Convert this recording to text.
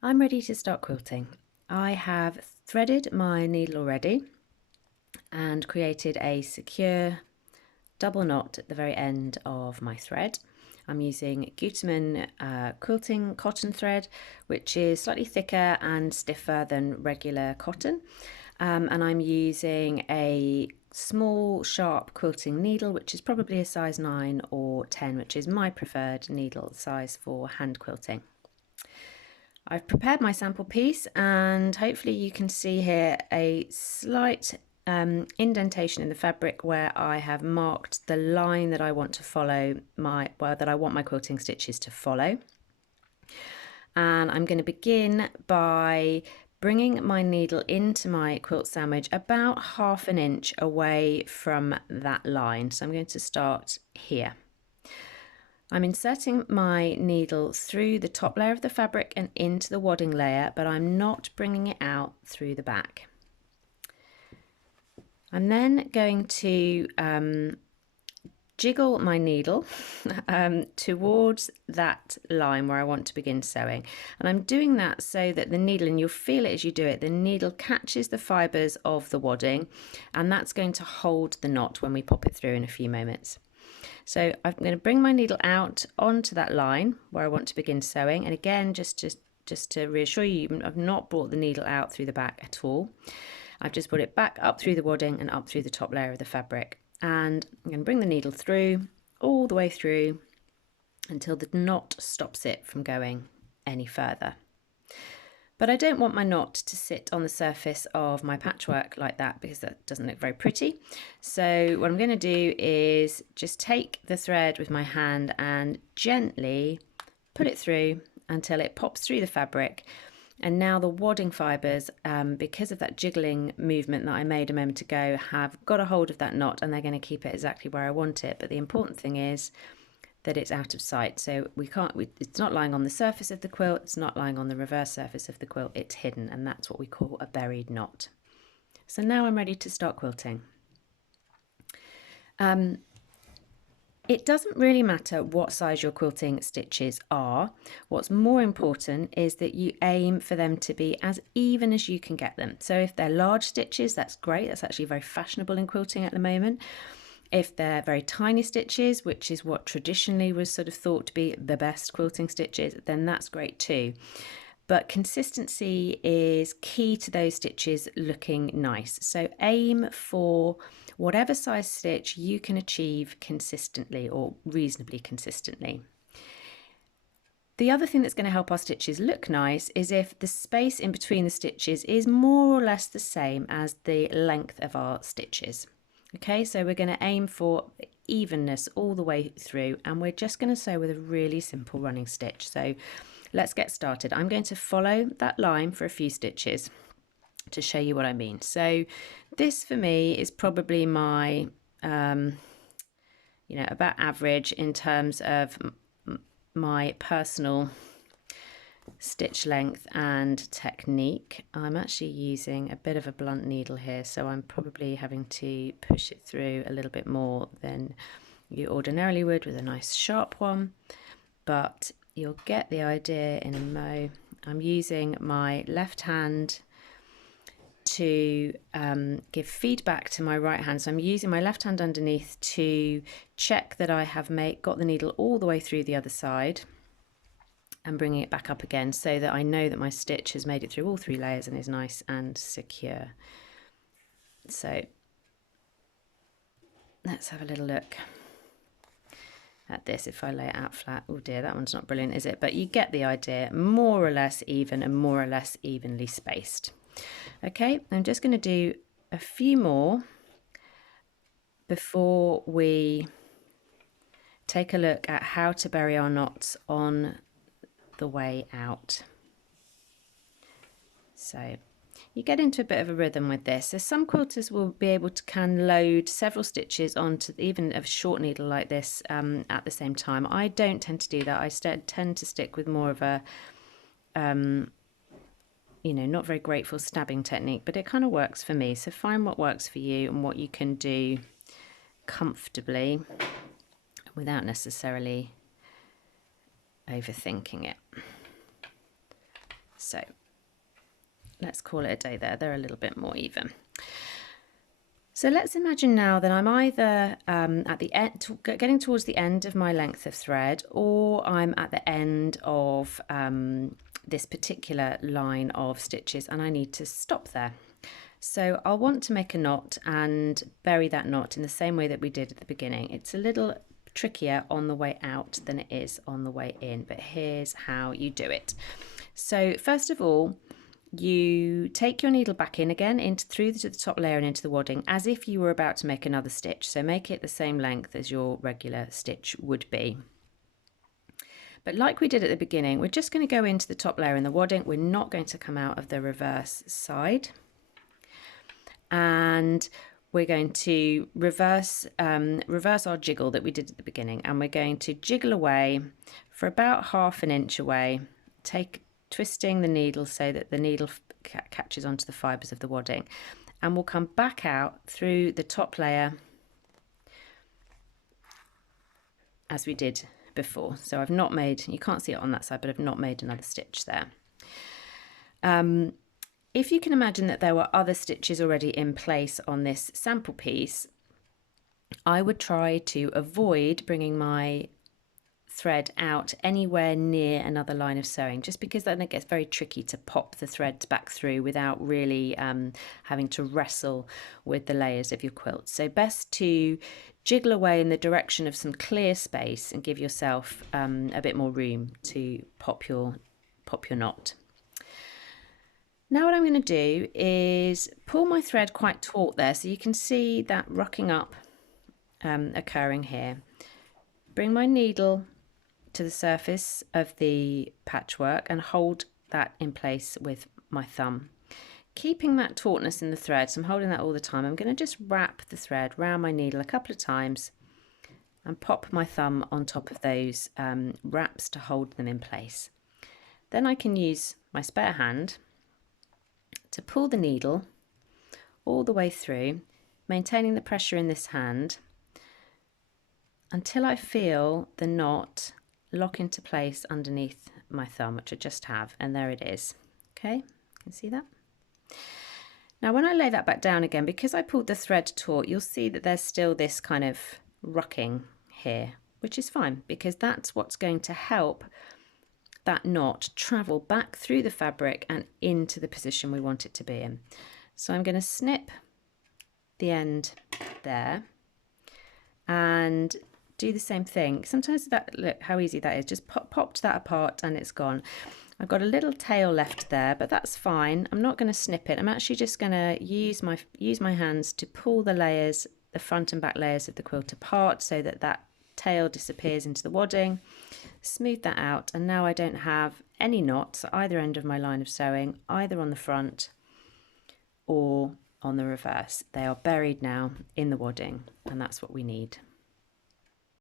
I'm ready to start quilting. I have threaded my needle already and created a secure double knot at the very end of my thread. I'm using Gutermann quilting cotton thread, which is slightly thicker and stiffer than regular cotton. And I'm using a small sharp quilting needle, which is probably a size 9 or 10, which is my preferred needle size for hand quilting. I've prepared my sample piece, and hopefully you can see here a slight indentation in the fabric where I have marked the line that I want to follow that I want my quilting stitches to follow. And I'm going to begin by bringing my needle into my quilt sandwich about 1/2 inch away from that line. So I'm going to start here. I'm inserting my needle through the top layer of the fabric and into the wadding layer, but I'm not bringing it out through the back. I'm then going to jiggle my needle towards that line where I want to begin sewing. And I'm doing that so that the needle, and you'll feel it as you do it, the needle catches the fibres of the wadding, and that's going to hold the knot when we pop it through in a few moments. So I'm going to bring my needle out onto that line where I want to begin sewing. And again, just to reassure you, I've not brought the needle out through the back at all. I've just brought it back up through the wadding and up through the top layer of the fabric. And I'm going to bring the needle through, all the way through, until the knot stops it from going any further. But I don't want my knot to sit on the surface of my patchwork like that, because that doesn't look very pretty. So what I'm going to do is just take the thread with my hand and gently put it through until it pops through the fabric. And now the wadding fibres, because of that jiggling movement that I made a moment ago, have got a hold of that knot, and they're going to keep it exactly where I want it. But the important thing is that it's out of sight, so it's not lying on the surface of the quilt, it's not lying on the reverse surface of the quilt, it's hidden, and that's what we call a buried knot. So now I'm ready to start quilting. It doesn't really matter what size your quilting stitches are. What's more important is that you aim for them to be as even as you can get them. So if they're large stitches, that's great, that's actually very fashionable in quilting at the moment. If they're very tiny stitches, which is what traditionally was sort of thought to be the best quilting stitches, then that's great too. But consistency is key to those stitches looking nice. So aim for whatever size stitch you can achieve consistently or reasonably consistently. The other thing that's going to help our stitches look nice is if the space in between the stitches is more or less the same as the length of our stitches. Okay, so we're going to aim for evenness all the way through, and we're just going to sew with a really simple running stitch. So let's get started. I'm going to follow that line for a few stitches to show you what I mean. So this for me is probably my, about average in terms of my personal stitch length and technique. I'm actually using a bit of a blunt needle here, so I'm probably having to push it through a little bit more than you ordinarily would with a nice sharp one, but you'll get the idea in a mo. I'm using my left hand to give feedback to my right hand, so I'm using my left hand underneath to check that I have got the needle all the way through the other side, and bringing it back up again so that I know that my stitch has made it through all 3 layers and is nice and secure. So let's have a little look at this. If I lay it out flat, oh dear, that one's not brilliant, is it? But you get the idea, more or less even and more or less evenly spaced. Okay, I'm just going to do a few more before we take a look at how to bury our knots on the way out. So you get into a bit of a rhythm with this. So some quilters will be able to load several stitches onto even a short needle like this at the same time. I don't tend to do that. I tend to stick with more of a not very grateful stabbing technique, but it kind of works for me. So find what works for you and what you can do comfortably without necessarily overthinking it. So let's call it a day there. They're a little bit more even. So let's imagine now that I'm either at the end, getting towards the end of my length of thread, or I'm at the end of this particular line of stitches and I need to stop there. So I'll want to make a knot and bury that knot in the same way that we did at the beginning. It's a little trickier on the way out than it is on the way in, but here's how you do it. So first of all, you take your needle back in again through to the top layer and into the wadding as if you were about to make another stitch. So make it the same length as your regular stitch would be. But like we did at the beginning, we're just going to go into the top layer in the wadding. We're not going to come out of the reverse side. And we're going to reverse our jiggle that we did at the beginning, and we're going to jiggle away for about 1/2 inch away, twisting the needle so that the needle catches onto the fibres of the wadding, and we'll come back out through the top layer as we did before. So I've not made, you can't see it on that side, but I've not made another stitch there. If you can imagine that there were other stitches already in place on this sample piece, I would try to avoid bringing my thread out anywhere near another line of sewing, just because then it gets very tricky to pop the threads back through without really having to wrestle with the layers of your quilt. So best to jiggle away in the direction of some clear space and give yourself a bit more room to pop your knot. Now what I'm going to do is pull my thread quite taut there, so you can see that rocking up occurring here. Bring my needle to the surface of the patchwork and hold that in place with my thumb, keeping that tautness in the thread. So I'm holding that all the time. I'm going to just wrap the thread round my needle a couple of times and pop my thumb on top of those wraps to hold them in place. Then I can use my spare hand to pull the needle all the way through, maintaining the pressure in this hand until I feel the knot lock into place underneath my thumb, which I just have, and there it is. Okay, you can see that. Now when I lay that back down again, because I pulled the thread taut, you'll see that there's still this kind of rocking here, which is fine, because that's what's going to help that knot travel back through the fabric and into the position we want it to be in. So I'm going to snip the end there and do the same thing. Sometimes that, look how easy that is, just popped that apart and it's gone. I've got a little tail left there, but that's fine. I'm not going to snip it. I'm actually just going to use my hands to pull the layers, the front and back layers of the quilt apart, so that that tail disappears into the wadding. Smooth that out, and now I don't have any knots at either end of my line of sewing, either on the front or on the reverse. They are buried now in the wadding, and that's what we need.